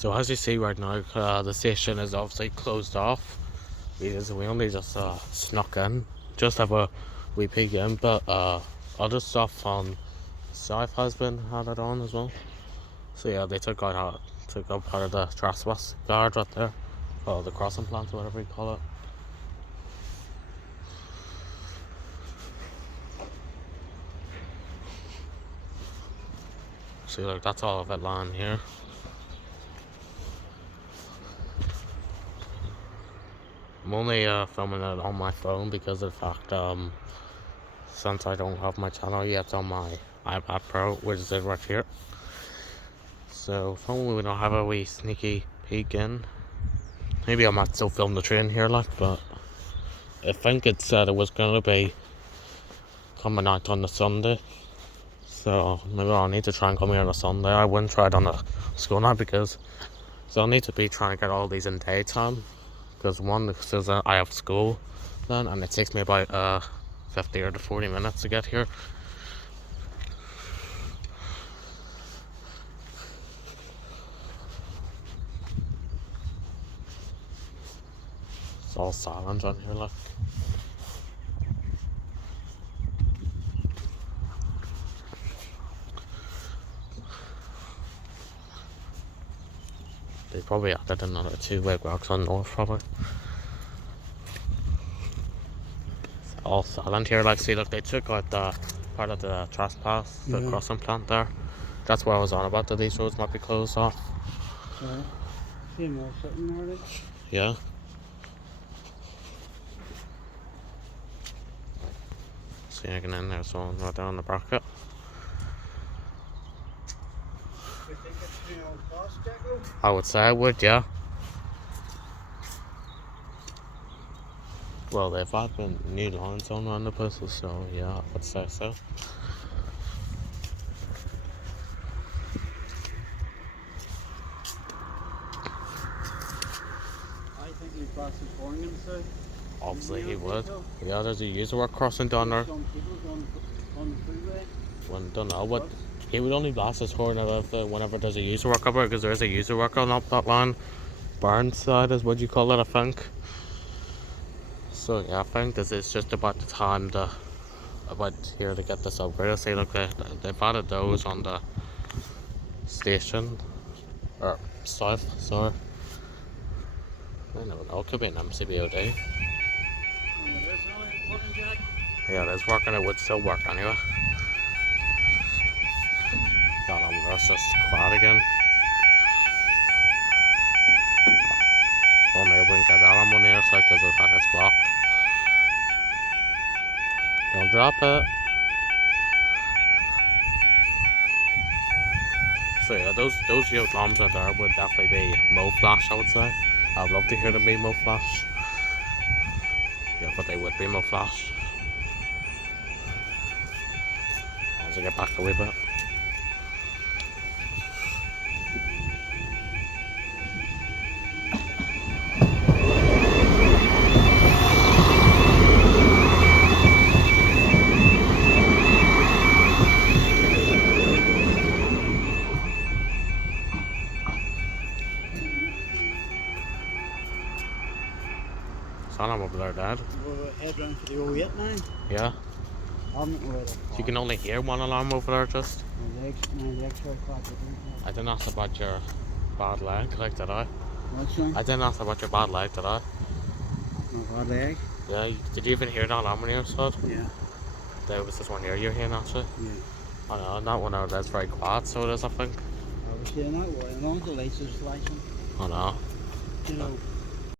So as you see right now, the station is obviously closed off. Because we only just snuck in, just have a wee peek in, but other stuff on South has been added on as well. So yeah, they took out part of the trespass guard right there, or the crossing plant, or whatever you call it. See, like, that's all of it lying here. I'm only filming it on my phone because of the fact since I don't have my channel yet on my iPad Pro, which is it right here. So if only we don't have a wee sneaky peek in. Maybe I might still film the train here, like, but I think it said it was going to be coming out on the Sunday. So maybe I'll need to try and come here on a Sunday. I wouldn't try it on a school night because I'll need to be trying to get all these in daytime. Because one, says I have school then, and it takes me about 50 or 40 minutes to get here. It's all silent on here, like. They probably added another two-way rocks on north, probably. It's all silent here, like, see, look, they took out the part of the trespass, the crossing plant there. That's what I was on about, that these roads might be closed off. See more sitting there, like. Yeah. See, I can in there, so right there on the bracket. You think it's too old fast, Jacko? I would say I would, yeah. Well, they've had been new lines on around the places, so yeah, I would say so. I think you've got some pouring him, so. Obviously he would. Yeah, there's a user work crossing down there. Some people on the freeway. Well, don't know, but he would only blast his horn whenever there's a user work up there, because there is a user work on up that line. Burnside is what you call it, I think. So yeah, I think this is just about the time about here to get this upgraded. See, look, they've added those on the station, or south, sorry. I don't know, it could be an MCBOD. Yeah, it is working, it would still work anyway. God, that's just quiet again. Well, maybe we can get that on one here, so because the fact it's blocked. Don't drop it. So yeah, those alarms right there would definitely be Mo Flash, I would say. I'd love to hear them be Mo Flash. Yeah, but they would be Mo Flash. As I get back a wee bit. I'm over there, Dad. We'll head round for the 08 now. Yeah. I'm not worried. So you can only hear one alarm over there, just. My legs are cracked. I didn't ask about your bad leg, like, did I? What's wrong? I didn't ask about your bad leg, did I? My bad leg? Yeah, did you even hear that alarm when you were outside? Yeah. There was this one here you're hearing, actually. Yeah. I know, and that one out there's very quiet, so it is, I think. I was saying that way, as long as the lights are flashing. I know. You know,